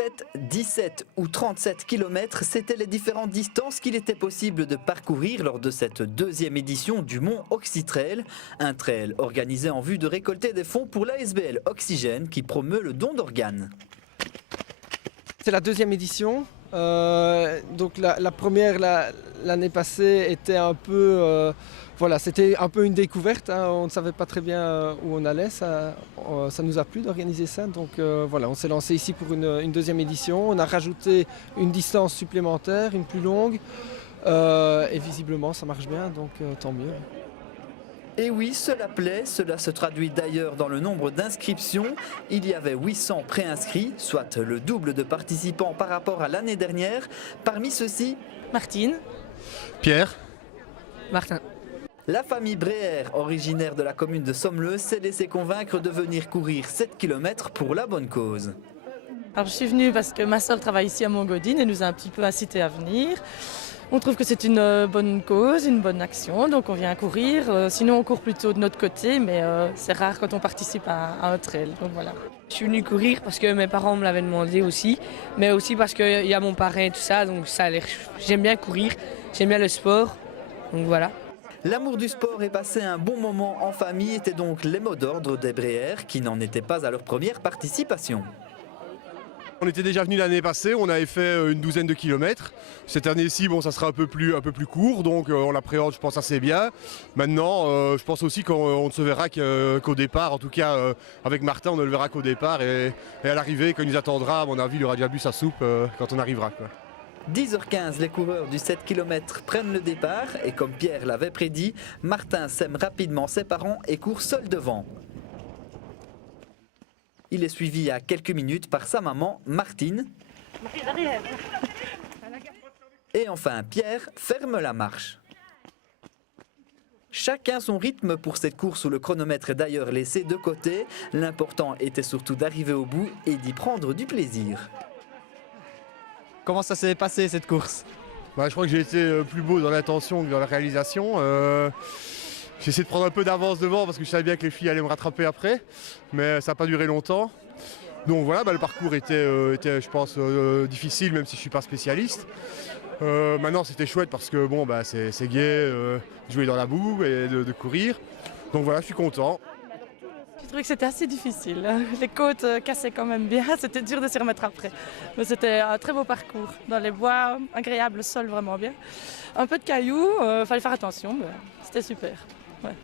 7, 17 ou 37 km, c'étaient les différentes distances qu'il était possible de parcourir lors de cette deuxième édition du Mont Oxytrail, un trail organisé en vue de récolter des fonds pour l'ASBL Oxygène qui promeut le don d'organes. C'est la deuxième édition. Donc la première l'année passée était un peu, c'était un peu une découverte. Hein. On ne savait pas très bien où on allait. Ça nous a plu d'organiser ça. Donc on s'est lancé ici pour une deuxième édition. On a rajouté une distance supplémentaire, une plus longue. Et visiblement ça marche bien, donc tant mieux. Et oui, cela plaît, cela se traduit d'ailleurs dans le nombre d'inscriptions. Il y avait 800 préinscrits, soit le double de participants par rapport à l'année dernière. Parmi ceux-ci, Martine. Pierre. Martin. La famille Bréher, originaire de la commune de Sommeleu, s'est laissé convaincre de venir courir 7 km pour la bonne cause. Alors je suis venue parce que ma soeur travaille ici à Montgaudine et nous a un petit peu incité à venir. On trouve que c'est une bonne cause, une bonne action, donc on vient courir. Sinon on court plutôt de notre côté, mais c'est rare quand on participe à un trail, donc voilà. Je suis venue courir parce que mes parents me l'avaient demandé aussi, mais aussi parce qu'il y a mon parrain et tout ça, donc ça a l'air... J'aime bien courir, j'aime bien le sport, donc voilà. L'amour du sport et passer un bon moment en famille étaient donc les mots d'ordre des Bréher qui n'en étaient pas à leur première participation. On était déjà venu l'année passée, on avait fait une douzaine de kilomètres. Cette année-ci, bon, ça sera un peu plus court, donc on l'appréhende, je pense, assez bien. Maintenant, je pense aussi qu'on ne se verra qu'au départ, en tout cas avec Martin, on ne le verra qu'au départ et à l'arrivée, quand il nous attendra, à mon avis, il aura déjà bu sa soupe quand on arrivera, quoi. 10h15, les coureurs du 7 km prennent le départ et comme Pierre l'avait prédit, Martin sème rapidement ses parents et court seul devant. Il est suivi à quelques minutes par sa maman, Martine. Et enfin, Pierre ferme la marche. Chacun son rythme pour cette course où le chronomètre est d'ailleurs laissé de côté. L'important était surtout d'arriver au bout et d'y prendre du plaisir. Comment ça s'est passé cette course ? Je crois que j'ai été plus beau dans l'intention que dans la réalisation. J'ai essayé de prendre un peu d'avance devant parce que je savais bien que les filles allaient me rattraper après, mais ça n'a pas duré longtemps. Donc voilà, le parcours était je pense, difficile, même si je ne suis pas spécialiste. Maintenant c'était chouette parce que bon, c'est gai de jouer dans la boue et de courir. Donc voilà, je suis content. J'ai trouvé que c'était assez difficile. Les côtes cassaient quand même bien, c'était dur de s'y remettre après. Mais c'était un très beau parcours. Dans les bois, agréable, le sol vraiment bien. Un peu de cailloux, fallait faire attention, mais c'était super. Ouais.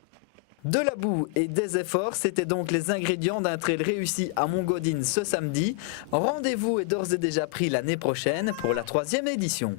De la boue et des efforts, c'était donc les ingrédients d'un trail réussi à Montgaudine ce samedi. Rendez-vous est d'ores et déjà pris l'année prochaine pour la 3e édition.